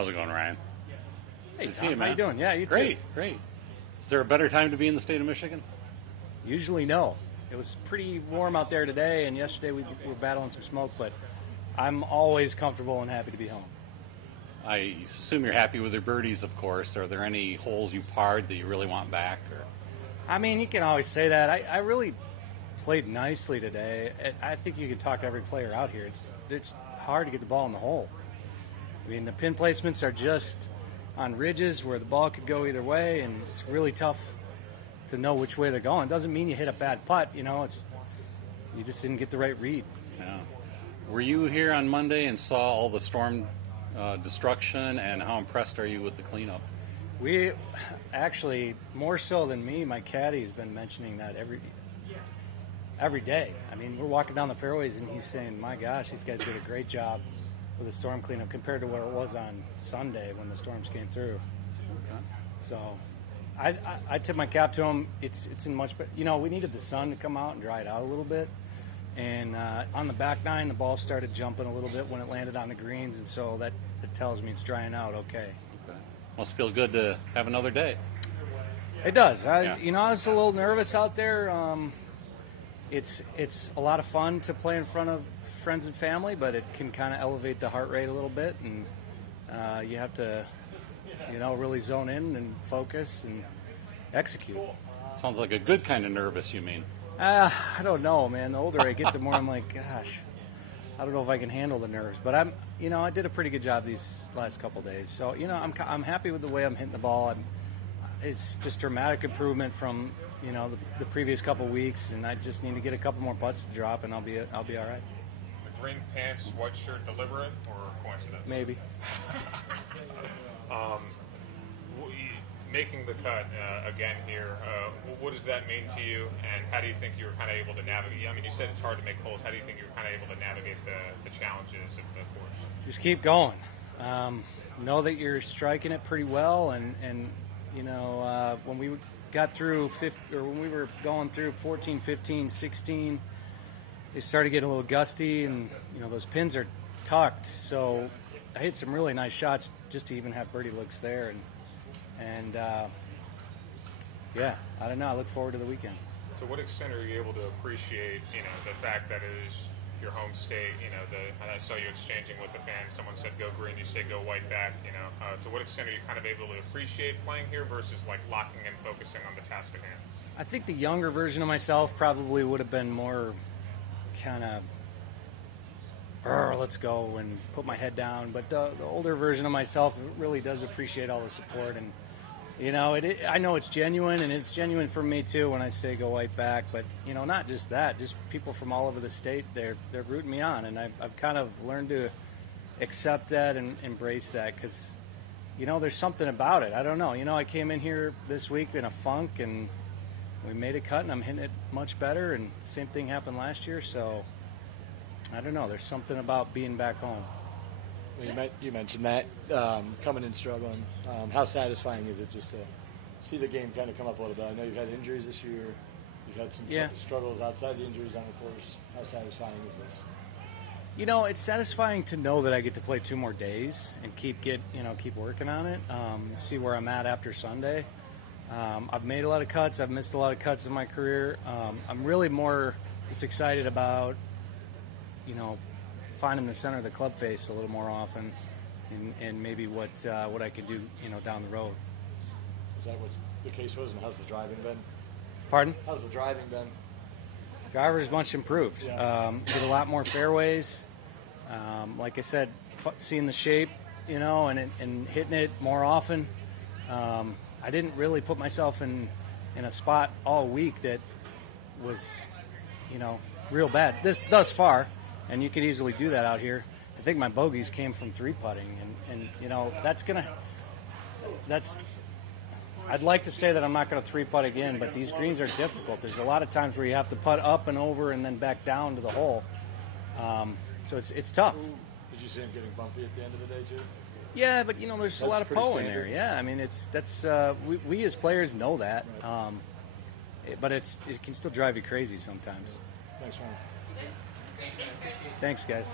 How's it going, Ryan? Hey, Good to see Tom, you, man. how you doing? Yeah, you too. Great. Is there a better time to be in the state of Michigan? Usually no. It was pretty warm out there today, and yesterday we were battling some smoke, but I'm always comfortable and happy to be home. I assume you're happy with your birdies, of course. Are there any holes you parred that you really want back? Or? I mean, you can always say that. I really played nicely today. I think you can talk to every player out here. It's hard to get the ball in the hole. I mean, the pin placements are just on ridges where the ball could go either way, and it's really tough to know which way they're going. Doesn't mean you hit a bad putt, you just didn't get the right read. Yeah. Were you here on Monday and saw all the storm destruction, and how impressed are you with the cleanup? We actually, more so than me, my caddy has been mentioning that every day. I mean, we're walking down the fairways and he's saying, my gosh, these guys did a great job with the storm cleanup compared to what it was on Sunday when the storms came through. Okay. So I tip my cap to them. It's in much better. We needed the sun to come out and dry it out a little bit. And on the back nine, the ball started jumping a little bit when it landed on the greens, and so that tells me it's drying out okay. Must feel good to have another day. It does. Yeah. I was a little nervous out there. It's a lot of fun to play in front of friends and family, but it can kind of elevate the heart rate a little bit, and you have to, really zone in and focus and execute. Sounds like a good kind of nervous, you mean? I don't know, man. The older I get, the more I'm like, gosh, I don't know if I can handle the nerves. But I did a pretty good job these last couple days. So, I'm happy with the way I'm hitting the ball. It's just dramatic improvement from, the previous couple weeks, and I just need to get a couple more putts to drop, and I'll be all right. The green pants, white shirt, deliberate or coincidence? Maybe. Making the cut again here, what does that mean to you, and how do you think you were kind of able to navigate? I mean, you said it's hard to make holes. How do you think you were kind of able to navigate the challenges of the course? Just keep going. Know that you're striking it pretty well, and when we got through when we were going through 14, 15, 16, it started getting a little gusty, and those pins are tucked. So I hit some really nice shots just to even have birdie looks there, and I don't know. I look forward to the weekend. To what extent are you able to appreciate, the fact that it is your home state? I saw you exchanging with the fans. Someone said go green, you say go white back. To what extent are you kind of able to appreciate playing here versus like locking and focusing on the task at hand? I think the younger version of myself probably would have been more kind of, let's go and put my head down. But the older version of myself really does appreciate all the support, and I know it's genuine, and it's genuine for me too when I say go white back. But not just that, just people from all over the state, they're rooting me on, and I've kind of learned to accept that and embrace that, because there's something about it. I don't know. I came in here this week in a funk, and we made a cut, and I'm hitting it much better. And same thing happened last year, so I don't know. There's something about being back home. You mentioned that, coming in struggling. How satisfying is it just to see the game kind of come up a little bit? I know you've had injuries this year. You've had some struggles outside the injuries on the course. How satisfying is this? It's satisfying to know that I get to play 2 more days and keep working on it, see where I'm at after Sunday. I've made a lot of cuts. I've missed a lot of cuts in my career. I'm really more just excited about, finding the center of the club face a little more often, and maybe what I could do, down the road. Is that what the case was, and how's the driving been? Pardon? How's the driving been? Driver's much improved. Yeah. Hit a lot more fairways. Like I said, seeing the shape, and hitting it more often. I didn't really put myself in a spot all week that was, real bad thus far. And you could easily do that out here. I think my bogeys came from 3-putting, and I'd like to say that I'm not going to 3-putt again, but these greens are difficult. There's a lot of times where you have to putt up and over and then back down to the hole. So it's tough. Did you see him getting bumpy at the end of the day too? Yeah, but there's a lot of pretty po in there. Yeah, I mean we as players know that, Right. but it can still drive you crazy sometimes. Thanks, Ryan. Thanks, guys.